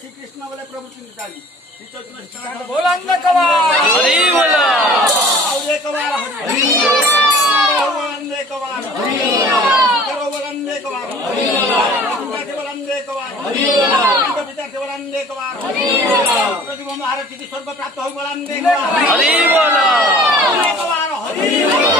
श्रीकृष्ण बोले प्रभु चिंताली बोलांना कवार हरी बोला आवले कवार हरी बोलंदे कवार हरी करो बोलंदे कवार हरी बोलंदे बोलंदे कवार हरी पिता के बोलंदे कवार हरी प्रतिमा महाराज की स्वर्ग प्राप्त हो बोलंदे कवार हरी बोला कवार हरी हरी